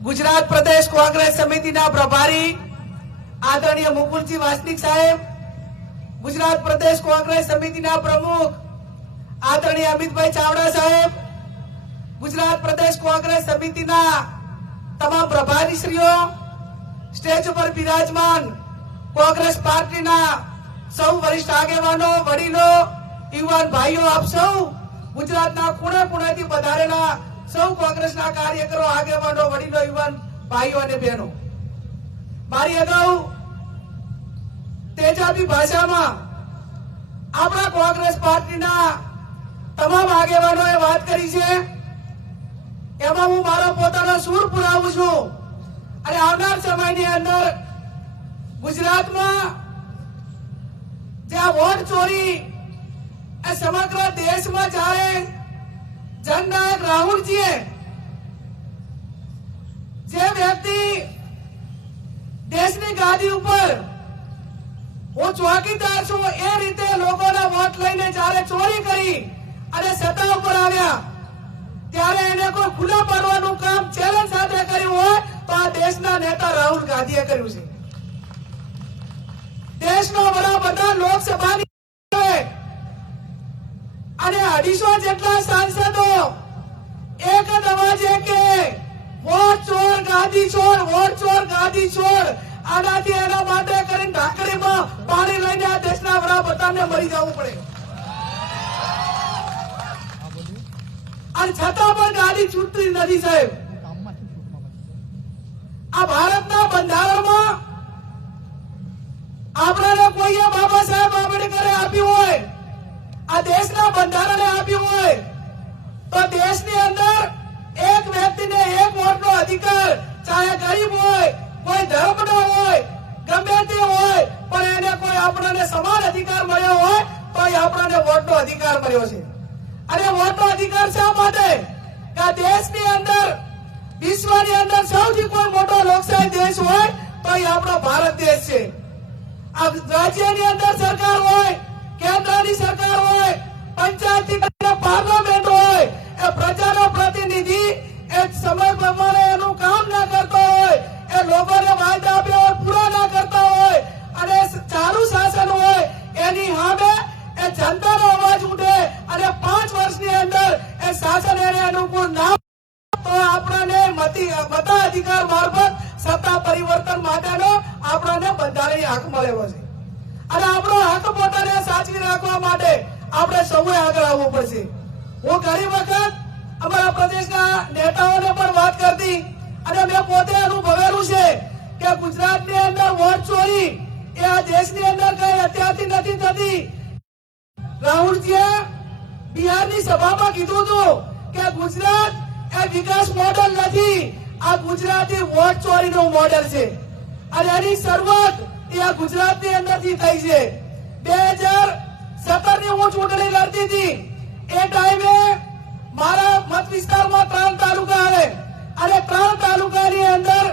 ગુજરાત પ્રદેશ કોંગ્રેસ સમિતિના પ્રભારી આદરણીય મુકુલજી વાસનિક સાહેબ, ગુજરાત પ્રદેશ કોંગ્રેસ સમિતિના પ્રમુખ આદરણીય અમિતભાઈ ચાવડા સાહેબ, ગુજરાત પ્રદેશ કોંગ્રેસ સમિતિના તમામ પ્રભારીશ્રીઓ, સ્ટેજ ઉપર બિરાજમાન કોંગ્રેસ પાર્ટીના સૌ વરિષ્ઠ આગેવાનો, વડીલો, યુવાન ભાઈઓ, આપ સૌ ગુજરાતના ખૂણે ખૂણેથી પધારેલા સૌ કોંગ્રેસના કાર્યકરો, આગેવાનો, વડીલો, યુવાન ભાઈઓ અને બહેનો. મારી અગાઉ તેજાબી ભાષામાં આપણા કોંગ્રેસ પાર્ટીના તમામ આગેવાનોએ વાત કરી છે. એમાં હું મારો પોતાનો સૂર પુરાવું છું. અને આવનાર સમયની અંદર ગુજરાતમાં જ્યાં વોટ ચોરી સમગ્ર દેશમાં જનનાયક રાહુલજીએ જે વ્યક્તિ દેશની ગાદી ઉપર હું ચોકીદાર છું, એ રીતે લોકોના વોટ લઈને જ્યારે ચોરી કરી અને સત્તા ઉપર આવ્યા, ત્યારે એને કોઈ ખુલ્લા પાડવાનું કામ ચેલેન્જ સાથે કર્યું હોય, તો આ દેશના નેતા રાહુલ ગાંધીએ કર્યું છે દેશનો વડાપ્રધાન લોકસભાની. અને અઢીસો જેટલા સાંસદો એક જ અવાજે કે વોટ ચોર ગાદી છોડ વોટ છોડ, ગાદી છોડ. આનાથી એના માટે કરીને ઢાંકણીમાં પાણી લઈને આ દેશના વડાપ્રધાનને મરી જવું પડે. અને છતાં પણ ગાડી છૂટતી નથી સાહેબ. આ ભારતના બંધારણમાં આપણાને કોઈએ બાબા સાહેબ આંબેડકરે આપ્યું હોય આ દેશના બંધારણે આપ્યું હોય તો દેશની અંદર એક વ્યક્તિને એક વોટનો અધિકાર ચાહે ગરીબ હોય કોઈ ધર્મનો હોય ગમે તે હોય પણ એને કોઈ આપણને સમાન અધિકાર મળ્યો હોય તો એ આપણને વોટનો અધિકાર મળ્યો છે અને શા માટે કે દેશની અંદર, વિશ્વની અંદર સૌથી કોઈ મોટો લોકશાહી દેશ હોય તો એ આપણો ભારત દેશ છે. આ રાજ્યની અંદર સરકાર હોય, કેન્દ્રની સરકાર હોય પંચાયતી પાર્લામેન્ટ હોય, એ પ્રજાનો પ્રતિનિધિ એ સમય પ્રમાણે એનું કામ બંધારણીય હક મળેલો છે. અને આપણો હક પોતાને સાચવી રાખવા માટે આપણે સૌએ આગળ આવવું પડશે. હું ઘણી વખત અમારા પ્રદેશના નેતાઓને પણ વાત કરતી અને મેં પોતે અનુભવેલું છે કે ગુજરાતની અંદર વોટ ચોરી એ આ દેશની અંદર કઈ અત્યારથી નથી થતી. રાહુલજીએ બિહારની સભામાં કીધું હતું કે ગુજરાત એ વિકાસ મોડલ નથી, આ ગુજરાતી વોટ ચોરીનું મોડલ છે. અને એની શરૂઆત એ આ ગુજરાતની અંદરથી થઈ છે. બે હજાર સત્તરની હું ચૂંટણી લડતી હતી. એ ટાઈમે મારા મત વિસ્તારમાં ત્રણ તાલુકા આવે. અને ત્રણ તાલુકાની અંદર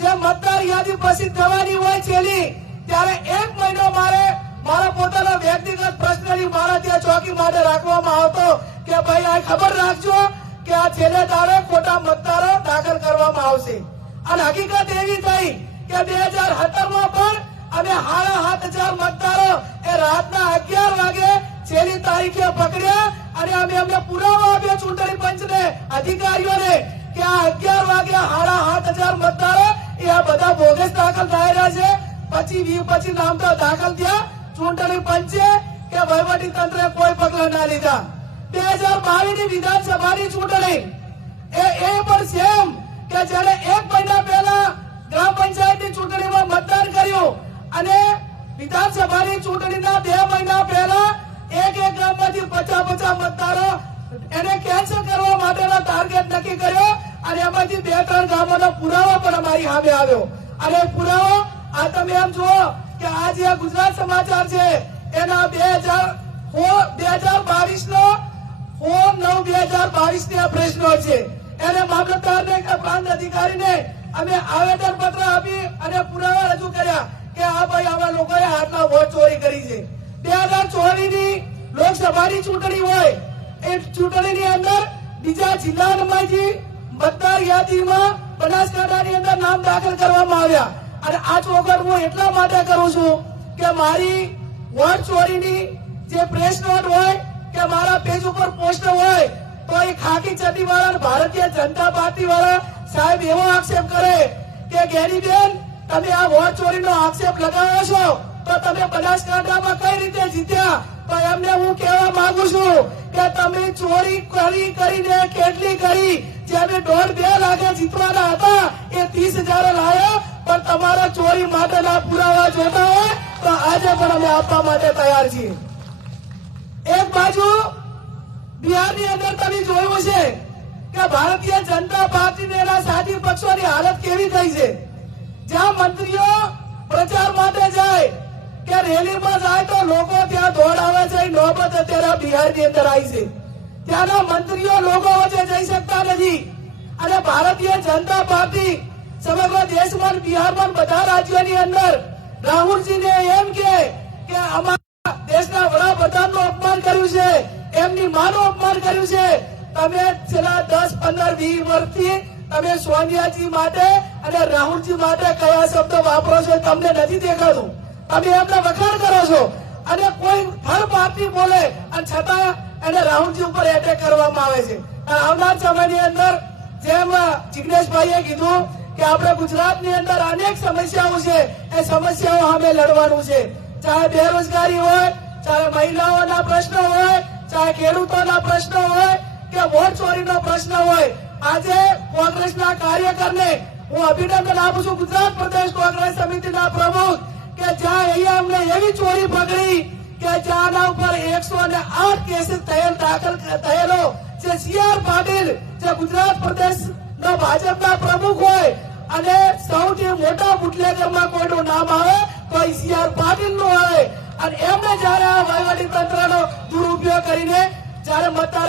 જે મતદાર યાદી પ્રસિદ્ધ થવાની હોય છેલ્લી, ત્યારે એક મહિનો મારે મારા પોતાના વ્યક્તિગત પ્રશ્નની મારા ત્યાં ચોકી માટે રાખવામાં આવતો કે ભાઈ, આ ખબર રાખજો કે આ છેલ્લે તારે ખોટા મતદારો દાખલ કરવામાં આવશે. અને હકીકત એવી થઈ કે બે હજાર સત્તરમાં પણ અમે સાડા સાત હજાર મતદારો એ રાતના અગિયાર વાગે છેલ્લી તારીખે પકડ્યા અને અમે અમને પુરાવો આપ્યો ચૂંટણી પંચને, અધિકારીઓને, કે આ અગિયાર વાગે સાડા સાત હજાર મતદારો એ આ બધા બોગસ દાખલ થયેલા છે. પછી વી પછી નામ તો દાખલ થયા. ચૂંટણી પંચે કે વહીવટી તંત્રે કોઈ પગલા ના લીધા. બે હજાર બાવીસની વિધાનસભાની ચૂંટણી. એ એ પણ સેમ કે જ્યારે એક મહિના પહેલા ગ્રામ પંચાયતની ચૂંટણીમાં મતદાન કર્યું. અને વિધાનસભાની ચૂંટણીના બે મહિના પહેલા એક એક ગામમાંથી પચાસ પચાસ મતદારો એને કેન્સલ કરવા માટેનો ટાર્ગેટ નક્કી કર્યો અને એમાંથી બે ત્રણ ગામોનો પુરાવો પણ અમારી સામે આવ્યો. અને પુરાવો, આ તમે એમ જુઓ કે આ જે ગુજરાત સમાચાર છે, એના બે હજાર બે હજાર બાવીસ નો ફોર્મ નવ, બે હજાર બાવીસની આ પ્રશ્નો છે. એને મામલતદારને પ્રાંત અધિકારીને અમે આવેદન પત્ર આપી અને પુરાવા રજૂ કર્યા. કે આ ભાઈ, આવા લોકોએ હાથમાં વોટ ચોરી કરી છે. બે હજાર ચોવીસની લોકસભાની ચૂંટણી હોય, એ ચૂંટણીની અંદર બીજા જિલ્લા મતદાર મતદાર યાદીમાં બનાસકાંઠાની અંદર નામ દાખલ કરવામાં આવ્યા. અને આ ચોકડ હું એટલા માટે કરું છું કે મારી વોટ ચોરીની જે પ્રેસ નોટ હોય કે મારા પેજ ઉપર પોસ્ટ હોય, તો એ ખાકી ચડ્ડી વાળા ભારતીય જનતા પાર્ટી વાળા સાહેબ એવો આક્ષેપ કરે કે ગેરીબેન તમે આ વોટ ચોરીનો આક્ષેપ લગાવો છો, તો તમે બનાસકાંઠામાં કઈ રીતે જીત્યા? તો એમને હું કહેવા માંગુ છું કે તમે ચોરી કરી કરીને કેટલી કરી? જે અમે દોઢ બે લાખે જીતવાના હતા, એ ત્રીસ હજાર લાવ્યો પણ તમારા ચોરી માટેના પુરાવા જોતા હોય, તો આજે પણ અમે આપવા માટે તૈયાર છીએ. એક બાજુ, બિહારની અંદર તમે જોયું છે કે ભારતીય જનતા પાર્ટી ને એના સાથી પક્ષોની હાલત કેવી થઈ છે? જ્યાં મંત્રીઓ પ્રચાર માટે જાય કે રેલીમાં જાય તો લોકો ત્યાં દોડાવે છે, નોબત અત્યારે બિહારની અંદર આવી છે. ત્યાંના મંત્રીઓ લોકો વચ્ચે જઈ શકતા નથી. અને ભારતીય જનતા પાર્ટી, સમગ્ર દેશમાં બિહારમાં બધા રાજ્યોની અંદર, રાહુલજીને એમ કે અમારા દેશના વડાપ્રધાનનું અપમાન કર્યું છે, એમની માનું અપમાન કર્યું છે. તમે છેલ્લા દસ, પંદર, વીસ વર્ષથી તમે સોનિયાજી માટે અને રાહુલજી માટે કયા શબ્દો વાપરો છો તમને નથી દેખાતું. તમે એમને વખાણ કરો છો. અને કોઈ થર્ડ પાર્ટી બોલે. અને છતાં એને રાહુલજી ઉપર એટેક કરવામાં આવે છે. આવનાર સમયની અંદર જેમ જિગ્નેશભાઈએ કીધું કે આપણે ગુજરાતની અંદર અનેક સમસ્યાઓ છે. એ સમસ્યાઓ સામે લડવાનું છે. ચાહે બેરોજગારી હોય, ચાહે મહિલાઓના પ્રશ્ન હોય, ચાહે ખેડૂતોના પ્રશ્ન હોય, કે વોટ ચોરીનો પ્રશ્ન હોય. આજે કોંગ્રેસના કાર્યકરને હું અભિનંદન આપું છું ગુજરાત પ્રદેશ કોંગ્રેસ સમિતિના પ્રમુખ કે જ્યાં અહીંયા અમને એવી ચોરી પકડી કે જ્યાંના ઉપર એકસો ને આઠ કેસીસ દાખલ થયેલો જે સીઆર પાટીલ, જે ગુજરાત પ્રદેશ નો ભાજપના પ્રમુખ હોય અને સૌથી મોટા બુટલેગરમાં કોઈનું નામ આવે તો સીઆર પાટીલનું આવે. અને એમને જયારે આ વહીવટી તંત્રનો દુરુપયોગ કરીને જયારે મતદાર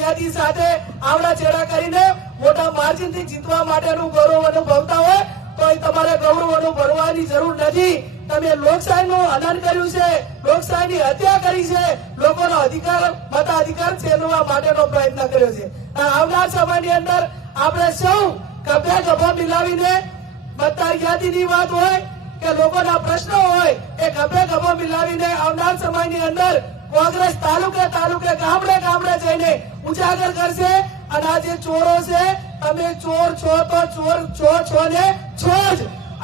યાદી સાથે આવડા ચેડા કરીને મોટા માર્જિનથી જીતવા માટેનું ગૌરવ અનુભવતા હોય તો તમારે ગૌરવ અનુભવવાની જરૂર નથી. તમે લોકશાહીનું હનન કર્યું છે, લોકશાહીની હત્યા કરી છે, લોકોનો અધિકાર મતાધિકાર છેલવા માટેનો પ્રયત્ન કર્યો છે. આવનાર સમયની અંદર આપણે સૌ ગભે ગભા મિલાવીને, મતદાર યાદીની વાત હોય કે લોકોના પ્રશ્નો હોય, એ ગભે ગભો મિલાવીને આવનાર સમયની અંદર કોંગ્રેસ તાલુકે તાલુકે ગામડે ગામડે જઈને ઉજાગર કરશે. અને આ જે ચોરો છે, તમે ચોર છો તો ચોર છો છો ને છો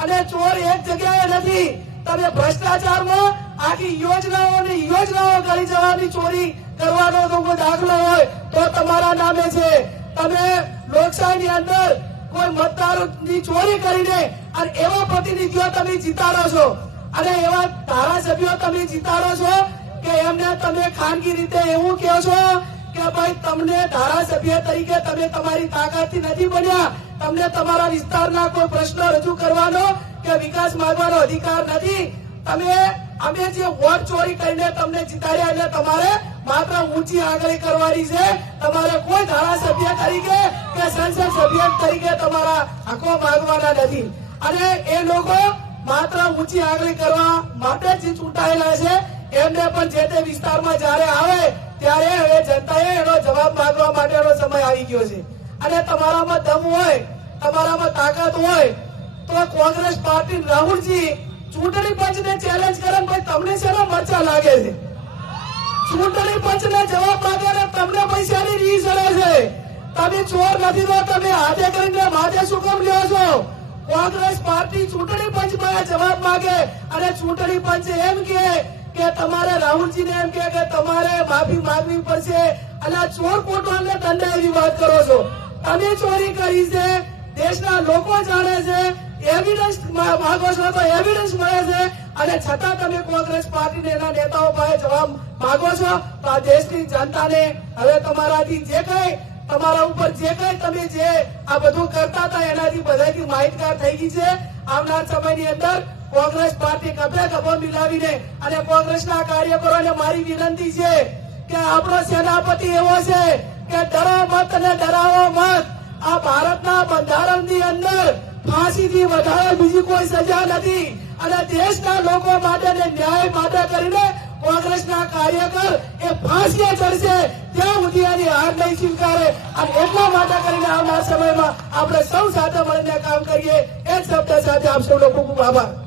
અને ચોર એક જગ્યાએ નથી. તમે ભ્રષ્ટાચારમાં આખી યોજનાઓની યોજનાઓ કરી જવાની ચોરી કરવાનો તો કોઈ દાખલો હોય, તો તમારા નામે છે. તમે લોકશાહીની અંદર કોઈ મતદારોની ચોરી કરીને અને એવા પ્રતિનિધિઓ તમે જીતાડો છો. અને એવા ધારાસભ્યો તમે જીતાડો છો કે એમને તમે ખાનગી રીતે એવું કહો છો કે ભાઈ, તમને ધારાસભ્ય તરીકે તમે તમારી તાકાતથી નથી બન્યા. તમને તમારા વિસ્તારના કોઈ પ્રશ્ન રજૂ કરવાનો કે વિકાસ માંગવાનો અધિકાર નથી. તમે, અમે જે વોટ ચોરી કરીને તમને જીતાડ્યા એટલે તમારે માત્ર ઊંચી આંગળી કરવાની છે. તમારે કોઈ ધારાસભ્ય તરીકે કે સંસદ સભ્ય તરીકે તમારા હકો માંગવાના નથી. અને એ લોકો માત્ર ઊંચી આંગળી કરવા માટે જ ચૂંટાયેલા છે. એમને પણ જે તે વિસ્તારમાં જ્યારે આવે ત્યારે હવે જનતાએ એનો જવાબ માંગવા માટેનો સમય આવી ગયો છે. અને તમારામાં દમ હોય, તમારામાં તાકાત હોય, તો કોંગ્રેસ પાર્ટી રાહુલજી ચૂંટણી પંચને ચેલેન્જ કરે ભાઈ તમને શેના મરચા લાગે છે? ચૂંટણી પંચને જવાબ માંગે ને તમને પૈસાની રીસ ચડે છે? તમે ચોર નથી તો તમે હાથે કરીને માથે શું કામ લ્યો છો? કોંગ્રેસ પાર્ટી ચૂંટણી પંચ પાસે જવાબ માંગે અને ચૂંટણી પંચ એમ કે કે તમારે રાહુલજીને એમ કે તમારે માફી માંગવી પડશે. અને આ ચોર કોટવાલને દંડ એવી વાત કરો છો. તમે ચોરી કરી છે, દેશના લોકો જાણે છે એવિડન્સ માંગો છો તો એવિડન્સ મળે છે. અને છતાં તમે કોંગ્રેસ પાર્ટીને એના નેતાઓ પાસે જવાબ માંગો છો તો આ દેશની જનતાને હવે તમારાથી જે કઈ, તમારા ઉપર જે કઈ તમે જે આ બધું કરતા હતા એનાથી બધાથી માહિતગાર થઈ ગઈ છે. આવનાર સમયની અંદર કોંગ્રેસ પાર્ટી ગભે કબો મિલાવીને અને કોંગ્રેસના કાર્યકરોને મારી વિનંતી છે કે આપણો સેનાપતિ એવો છે કે ડરો મત અને ડરાવો મત. આ ભારતના બંધારણની અંદર ફાંસીથી વધારે બીજી કોઈ સજા નથી. અને દેશના લોકો માટે ને ન્યાય માટે કરીને કોંગ્રેસના કાર્યકર એ ફાંસીએ ચડશે. ત્યાં સુધી આની હાર નહીં સ્વીકારે. અને એટલા માટે કરીને આવનાર સમયમાં આપણે સૌ સાથે મળીને કામ કરીએ. એ શબ્દ સાથે આપ સૌનો ખૂબ ખૂબ આભાર.